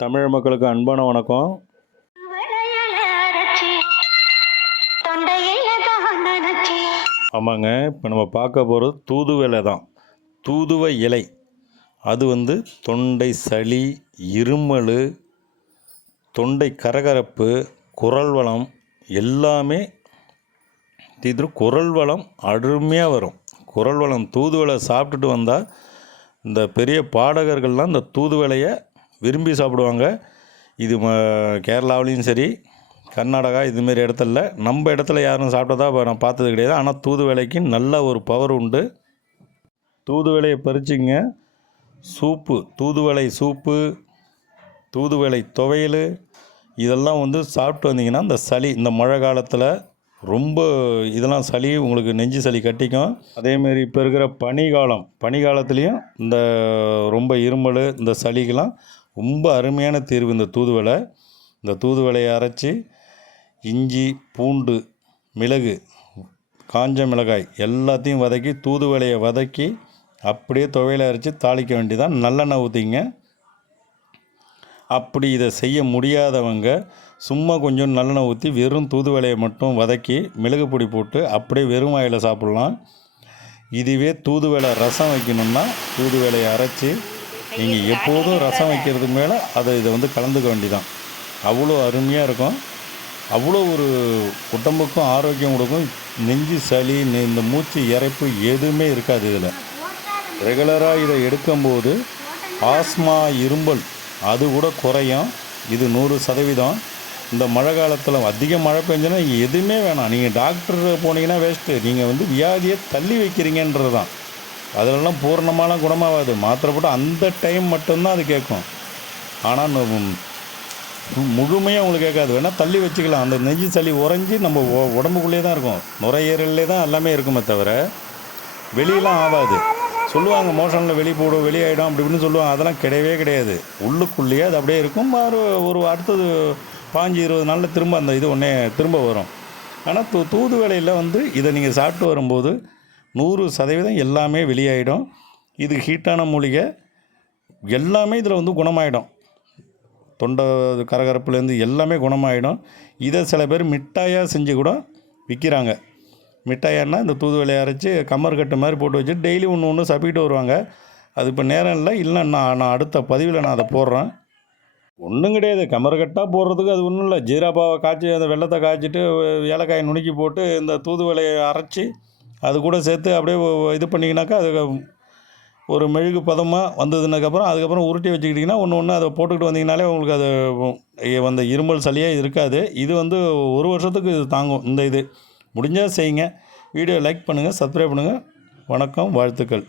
தமிழ் மக்களுக்கு அன்பான வணக்கம். ஆமாங்க இப்போ நம்ம பார்க்க போகிறது தூதுவலை தான். தூதுவ இலை. அது வந்து தொண்டை சளி இருமல் தொண்டை கரகரப்பு குரல் வளம் எல்லாமே இது குரல் வளம் அருமையாக வரும். குரல் வளம் தூதுவளை சாப்பிட்டுட்டு வந்தால் இந்த பெரிய பாடகர்கள்லாம் இந்த தூதுவலையை விரும்பி சாப்பிடுவாங்க. இது ம கேரளாவிலையும் சரி கர்நாடகா இதுமாரி இடத்துல. நம்ம இடத்துல யாரும் சாப்பிட்டதா நான் பார்த்தது கிடையாது. ஆனால் தூதுவளைக்கு நல்ல ஒரு பவர் உண்டு. தூதுவளையை பறிச்சிங்க. சூப்பு தூதுவளை சூப்பு தூதுவளை துவையல் இதெல்லாம் வந்து சாப்பிட்டு வந்தீங்கன்னா இந்த சளி இந்த மழை காலத்தில் ரொம்ப இதெல்லாம் சளி உங்களுக்கு நெஞ்சு சளி கட்டிக்கும். அதேமாரி இப்போ இருக்கிற பனிகாலம் பனிகாலத்துலேயும் இந்த ரொம்ப இருமல் இந்த சளிக்கெலாம் ரொம்ப அருமையான தீர்வு இந்த தூதுவளை. இந்த தூதுவளையை அரைச்சி இஞ்சி பூண்டு மிளகு காஞ்ச மிளகாய் எல்லாத்தையும் வதக்கி தூதுவளையை வதக்கி அப்படியே துவையில் அரைச்சி தாளிக்க வேண்டியதான் நல்லெண்ணெய் ஊற்றிங்க அப்படி இதை செய்ய முடியாதவங்க சும்மா கொஞ்சம் நல்லெண்ணெய் ஊற்றி வெறும் தூதுவளையை மட்டும் வதக்கி மிளகு பொடி போட்டு அப்படியே வெறும் வாயில் சாப்பிட்லாம். இதுவே தூதுவளை ரசம் வைக்கணும்னா தூதுவளையை அரைச்சி நீங்கள் எப்போதும் ரசம் வைக்கிறது மேலே அதை இதை வந்து கலந்துக்க வேண்டிதான். அவ்வளோ அருமையாக இருக்கும். அவ்வளோ ஒரு உடம்புக்கும் ஆரோக்கியம் கொடுக்கும். நெஞ்சு சளி இந்த மூச்சு இறைப்பு எதுவுமே இருக்காது இதில். ரெகுலராக இதை எடுக்கும்போது ஆஸ்மா இரும்பல் அது கூட குறையும். இது நூறு சதவீதம். இந்த மழை காலத்தில் அதிக மழை பெஞ்சுன்னா எதுவுமே வேணாம். நீங்கள் டாக்டர் போனீங்கன்னா வேஸ்ட்டு நீங்கள் வந்து வியாதியை தள்ளி வைக்கிறீங்கன்றது தான் அதிலெல்லாம் பூர்ணமான குணமாகாது. மாத்திரை போட்டு அந்த டைம் மட்டும்தான் அது கேட்கும். ஆனால் முழுமையாக உங்களுக்கு கேட்காது. வேணால் தள்ளி வச்சுக்கலாம். அந்த நெஞ்சு சளி உறைஞ்சி நம்ம உடம்புக்குள்ளே தான் இருக்கும். நுரையீரல்லே தான் எல்லாமே இருக்குமே தவிர வெளியெலாம் ஆகாது. சொல்லுவாங்க மோஷனில் வெளியே போடும் வெளியாயிடும் அப்படி இப்படின்னு சொல்லுவாங்க. அதெல்லாம் கிடையவே கிடையாது. உள்ளுக்குள்ளேயே அது அப்படியே இருக்கும். ஒரு ஒரு அடுத்தது பாஞ்சு இருபது நாளில் திரும்ப அந்த இது ஒன்றே திரும்ப வரும். ஆனால் தூ தூது வேலையில் வந்து இதை நீங்கள் சாப்பிட்டு வரும்போது நூறு சதவீதம் எல்லாமே வெளியாயிடும். இது ஹீட்டான மூலிகை எல்லாமே இதில் வந்து குணமாயிடும். தொண்டை கரகரப்புலேருந்து எல்லாமே குணமாயிடும். இதை சில பேர் மிட்டாயாக செஞ்சு கூட விற்கிறாங்க மிட்டாயான்னா இந்த தூதுவளையை அரைச்சி கம்மர் மாதிரி போட்டு வச்சு டெய்லி ஒன்று ஒன்று சப்பிட்டு வருவாங்க. அது இப்போ நேரம் இல்லை. இல்லை நான் நான் அடுத்த பதிவில் நான் அதை போடுறேன். ஒன்றும் கிடையாது. கமர்கட்டாக போடுறதுக்கு அது ஒன்றும் இல்லை. ஜீராபாவை காய்ச்சி அந்த வெள்ளத்தை காய்ச்சிட்டு ஏலக்காயை நுணுக்கி போட்டு இந்த தூதுவளையை அரைச்சி அது கூட சேர்த்து அப்படியே இது பண்ணிங்கனாக்கா அது ஒரு மெழுகு பதமாக வந்ததுனக்கப்புறம் அதுக்கப்புறம் உருட்டி வச்சுக்கிட்டிங்கன்னா ஒன்று ஒன்று அதை போட்டுக்கிட்டு வந்தீங்கனாலே உங்களுக்கு அது அந்த இருமல் சளியே இருக்காது. இது வந்து ஒரு வருஷத்துக்கு இது தாங்கும் இந்த இது. முடிஞ்சால் செய்யுங்க வீடியோ லைக் பண்ணுங்கள் சப்ஸ்கிரைப் பண்ணுங்கள் வணக்கம் வாழ்த்துக்கள்.